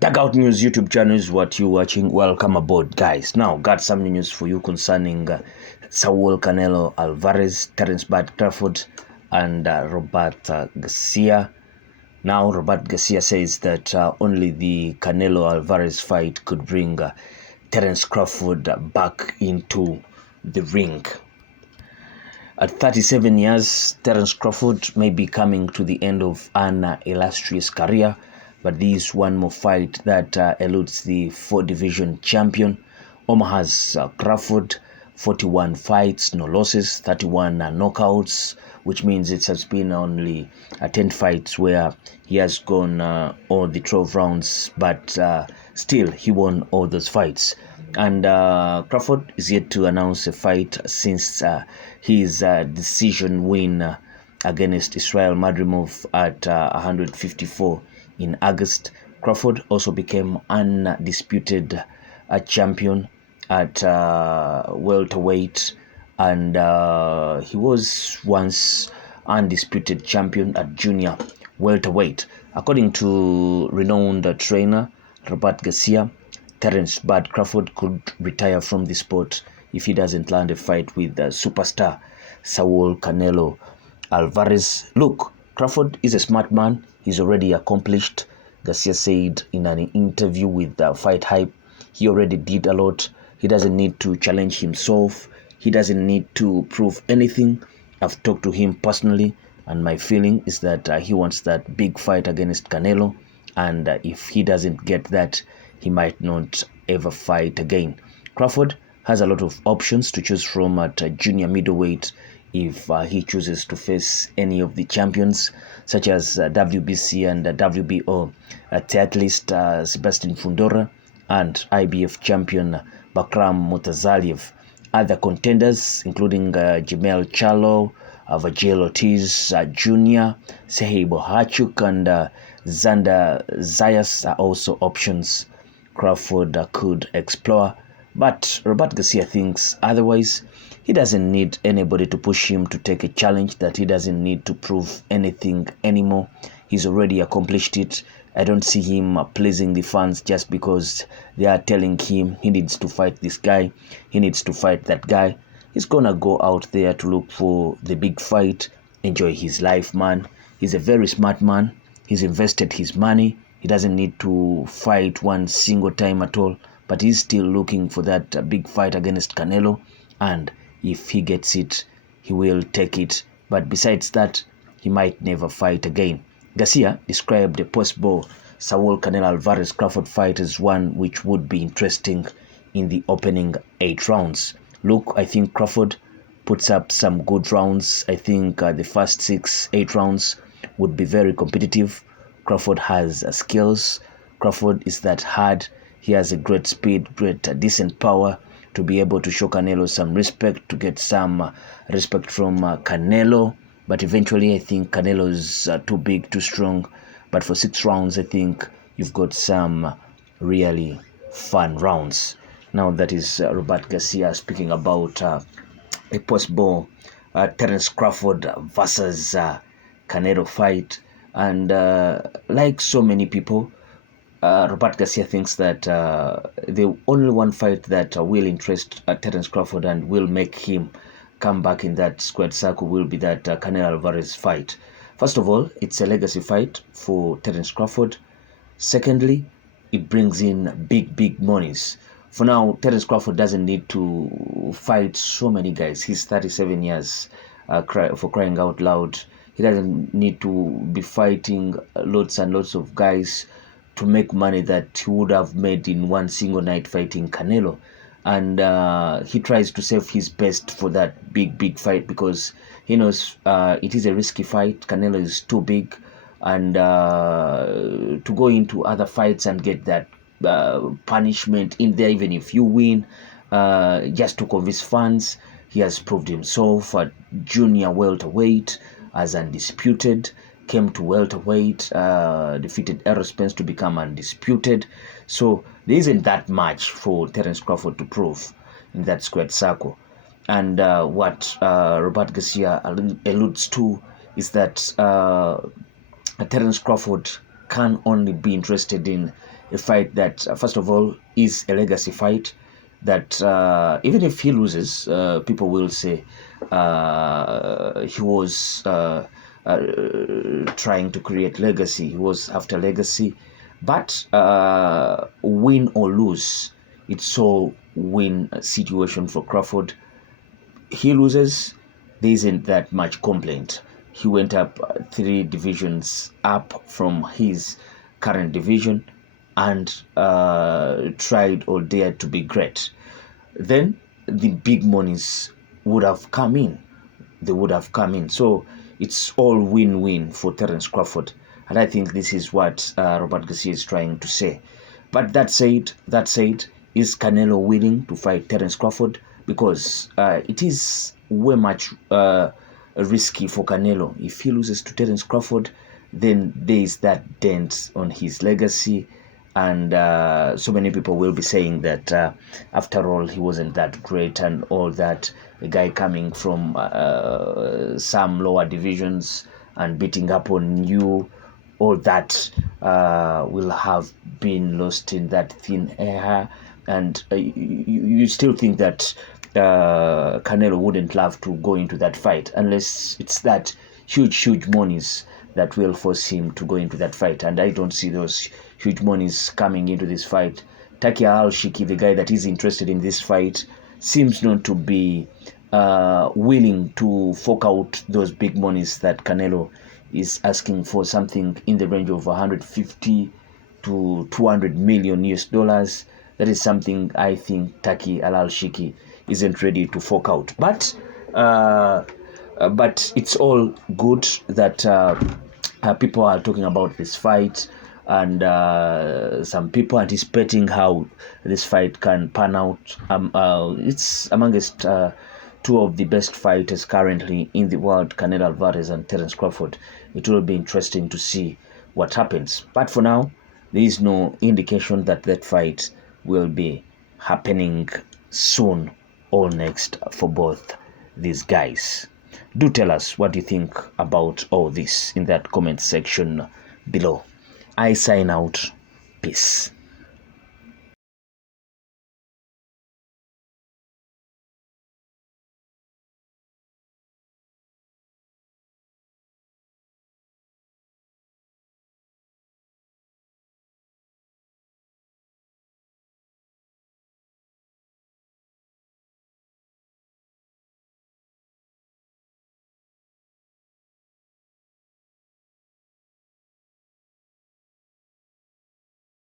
Dugout News YouTube channel is what you're watching. Welcome aboard, guys. Now, got some news for you concerning Canelo Alvarez, Terence Crawford, and Robert Garcia. Now, Robert Garcia says that only the Canelo Alvarez fight could bring Terence Crawford back into the ring. At 37 years, Terence Crawford may be coming to the end of an illustrious career, but this is one more fight that eludes the 4-division champion. Omaha's Crawford, 41 fights, no losses, 31 knockouts, which means it has been only 10 fights where he has gone all the 12 rounds, but still he won all those fights. And Crawford is yet to announce a fight since his decision win against Israel Madrimov at 154 in August. Crawford also became undisputed champion at welterweight, and he was once undisputed champion at junior welterweight. According to renowned trainer Robert Garcia, Terence Crawford could retire from the sport if he doesn't land a fight with superstar Canelo Alvarez. Look, Crawford is a smart man. He's already accomplished. Garcia said in an interview with Fight Hype, he already did a lot. He doesn't need to challenge himself. He doesn't need to prove anything. I've talked to him personally, and my feeling is that he wants that big fight against Canelo, and if he doesn't get that, he might not ever fight again. Crawford has a lot of options to choose from at junior middleweight if he chooses to face any of the champions, such as WBC and WBO titlist Sebastian Fundora and IBF champion Bakhram Murtazaliev. Other contenders, including Jermell Charlo, Vergil Ortiz Jnr, Serhii Bohachuk, and Xander Zayas are also options Crawford could explore, but Robert Garcia thinks otherwise. He doesn't need anybody to push him to take a challenge that he doesn't need to prove anything anymore. He's already accomplished it. I don't see him pleasing the fans just because they are telling him he needs to fight this guy, he needs to fight that guy. He's gonna go out there to look for the big fight, enjoy his life, man. He's a very smart man. He's invested his money. He doesn't need to fight one single time at all, but he's still looking for that big fight against Canelo, and if he gets it, he will take it. But besides that, he might never fight again. Garcia described the possible Canelo Alvarez Crawford fight as one which would be interesting in the opening 8 rounds. Look, I think Crawford puts up some good rounds. I think the first 6-8 rounds would be very competitive. Crawford has skills. Crawford is that hard. He has a great speed, great decent power to be able to show Canelo some respect, to get some respect from Canelo. But eventually, I think Canelo is too big, too strong. But for 6 rounds, I think you've got some really fun rounds. Now, that is Robert Garcia speaking about a possible Terence Crawford versus Canelo fight. And like so many people, Robert Garcia thinks that the only one fight that will interest Terence Crawford and will make him come back in that squared circle will be that Canelo Alvarez fight. First of all, it's a legacy fight for Terence Crawford. Secondly, it brings in big monies. For now, Terence Crawford doesn't need to fight so many guys. He's 37 years, for crying out loud. He doesn't need to be fighting lots and lots of guys to make money that he would have made in one single night fighting Canelo. And he tries to save his best for that big fight because he knows it is a risky fight. Canelo is too big, and to go into other fights and get that punishment in there, even if you win, just to convince fans. He has proved himself at junior welterweight as undisputed, came to welterweight, defeated Errol Spence to become undisputed. So there isn't that much for Terence Crawford to prove in that squared circle. And what Robert Garcia alludes to is that Terence Crawford can only be interested in a fight that, first of all, is a legacy fight, that even if he loses, people will say he was trying to create legacy. He was after legacy. But win or lose, it's all win situation for Crawford. He loses, there isn't that much complaint. He went up 3 divisions up from his current division and tried or dared to be great. Then the big monies would have come in. They would have come in. So it's all win-win for Terence Crawford. And I think this is what Robert Garcia is trying to say. But that said, is Canelo willing to fight Terence Crawford? Because it is way much risky for Canelo. If he loses to Terence Crawford, then there is that dent on his legacy. And so many people will be saying that after all, he wasn't that great and all that. A guy coming from some lower divisions and beating up on you, all that will have been lost in that thin air. And you still think that Canelo wouldn't love to go into that fight unless it's that huge monies that will force him to go into that fight. And I don't see those huge monies coming into this fight. Taki Al-Shiki, the guy that is interested in this fight, seems not to be willing to fork out those big monies that Canelo is asking for, something in the range of 150 to 200 million US dollars. That is something I think Taki Al-Shiki isn't ready to fork out. But it's all good that people are talking about this fight, and some people anticipating how this fight can pan out. It's amongst 2 of the best fighters currently in the world, Canelo Alvarez and Terence Crawford. It will be interesting to see what happens. But for now, there is no indication that that fight will be happening soon or next for both these guys. Do tell us what you think about all this in that comment section below. I sign out. Peace.